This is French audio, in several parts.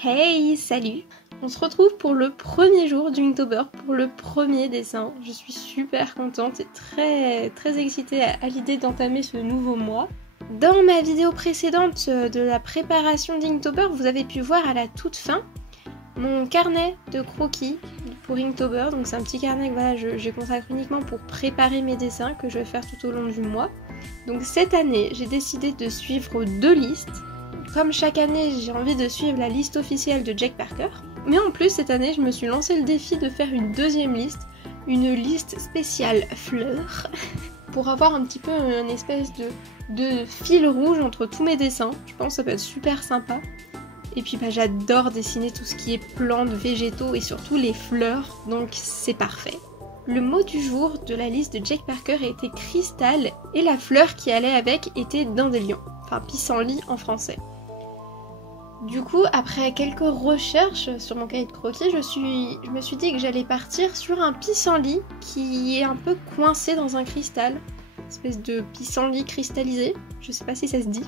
Hey, salut! On se retrouve pour le premier jour d'Inktober, pour le premier dessin. Je suis super contente et très excitée à l'idée d'entamer ce nouveau mois. Dans ma vidéo précédente de la préparation d'Inktober, vous avez pu voir à la toute fin mon carnet de croquis pour Inktober. Donc c'est un petit carnet que voilà, je consacre uniquement pour préparer mes dessins que je vais faire tout au long du mois. Donc cette année, j'ai décidé de suivre deux listes. Comme chaque année, j'ai envie de suivre la liste officielle de Jake Parker. Mais en plus, cette année, je me suis lancé le défi de faire une deuxième liste, une liste spéciale fleurs, pour avoir un petit peu une espèce de fil rouge entre tous mes dessins. Je pense que ça peut être super sympa. Et puis j'adore dessiner tout ce qui est plantes, végétaux et surtout les fleurs, donc c'est parfait. Le mot du jour de la liste de Jake Parker a été cristal et la fleur qui allait avec était dandelion, enfin pissenlit en français. Du coup, après quelques recherches sur mon cahier de croquis, je me suis dit que j'allais partir sur un pissenlit qui est un peu coincé dans un cristal. Une espèce de pissenlit cristallisé, je sais pas si ça se dit.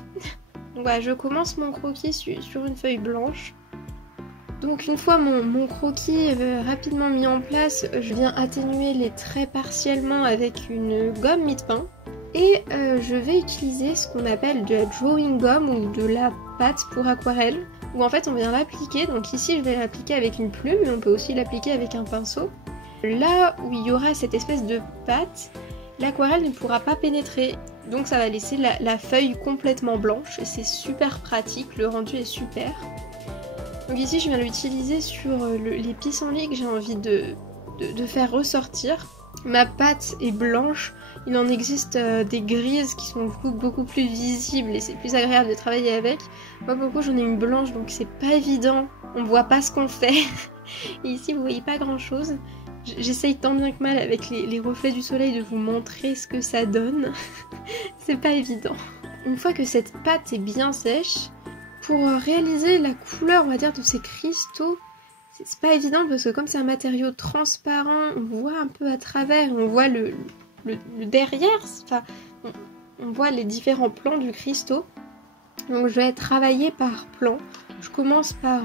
Donc voilà, je commence mon croquis sur une feuille blanche. Donc une fois mon croquis rapidement mis en place, je viens atténuer les traits partiellement avec une gomme mie-de-pain. Et je vais utiliser ce qu'on appelle de la drawing gum ou de la pâte pour aquarelle, où en fait on vient l'appliquer. Donc ici je vais l'appliquer avec une plume, mais on peut aussi l'appliquer avec un pinceau. Là où il y aura cette espèce de pâte, l'aquarelle ne pourra pas pénétrer, donc ça va laisser la feuille complètement blanche et c'est super pratique, le rendu est super. Donc ici je viens l'utiliser sur les pissenlits que j'ai envie de faire ressortir. Ma pâte est blanche, il en existe des grises qui sont beaucoup plus visibles et c'est plus agréable de travailler avec. Moi beaucoup j'en ai une blanche donc c'est pas évident, on voit pas ce qu'on fait. Et ici vous voyez pas grand chose. J'essaye tant bien que mal avec les reflets du soleil de vous montrer ce que ça donne. C'est pas évident. Une fois que cette pâte est bien sèche, pour réaliser la couleur on va dire de ces cristaux, c'est pas évident parce que comme c'est un matériau transparent, on voit un peu à travers, on voit le derrière, enfin, on voit les différents plans du cristaux. Donc je vais travailler par plan. Je commence par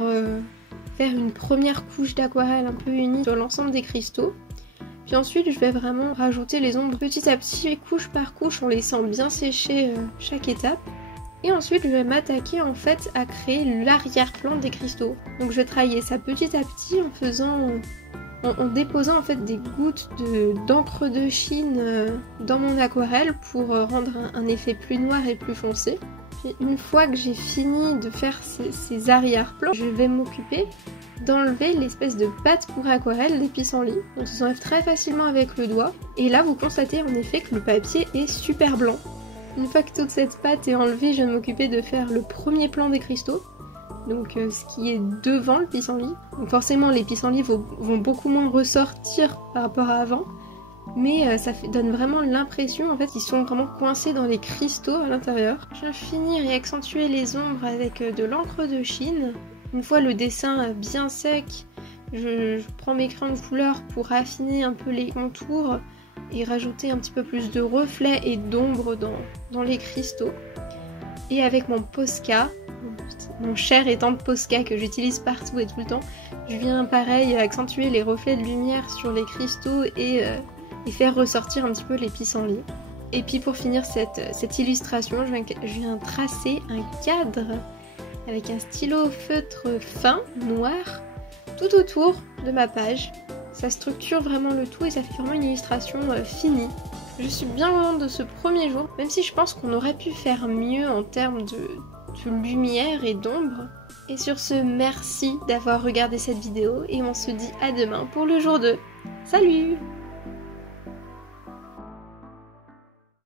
faire une première couche d'aquarelle un peu unie sur l'ensemble des cristaux. Puis ensuite je vais vraiment rajouter les ombres petit à petit, couche par couche, en laissant bien sécher chaque étape. Et ensuite je vais m'attaquer en fait à créer l'arrière-plan des cristaux. Donc je vais travailler ça petit à petit en déposant en fait des gouttes d'encre de Chine dans mon aquarelle pour rendre un effet plus noir et plus foncé. Puis une fois que j'ai fini de faire ces arrière-plans, je vais m'occuper d'enlever l'espèce de pâte pour aquarelle des pissenlits. Donc ça s'enlève très facilement avec le doigt. Et là vous constatez en effet que le papier est super blanc. Une fois que toute cette pâte est enlevée, je vais m'occuper de faire le premier plan des cristaux. Donc ce qui est devant le pissenlit. Donc forcément les pissenlits vont beaucoup moins ressortir par rapport à avant. Mais ça donne vraiment l'impression en fait qu'ils sont vraiment coincés dans les cristaux à l'intérieur. Je vais finir et accentuer les ombres avec de l'encre de Chine. Une fois le dessin bien sec, je prends mes crayons de couleur pour affiner un peu les contours et rajouter un petit peu plus de reflets et d'ombre dans les cristaux. Et avec mon Posca, mon cher étang de Posca que j'utilise partout et tout le temps, je viens pareil accentuer les reflets de lumière sur les cristaux et faire ressortir un petit peu les pissenlits. Et puis pour finir cette illustration, je viens tracer un cadre avec un stylo feutre fin, noir, tout autour de ma page. Ça structure vraiment le tout et ça fait vraiment une illustration finie. Je suis bien contente de ce premier jour, même si je pense qu'on aurait pu faire mieux en termes de lumière et d'ombre. Et sur ce, merci d'avoir regardé cette vidéo et on se dit à demain pour le jour 2. Salut!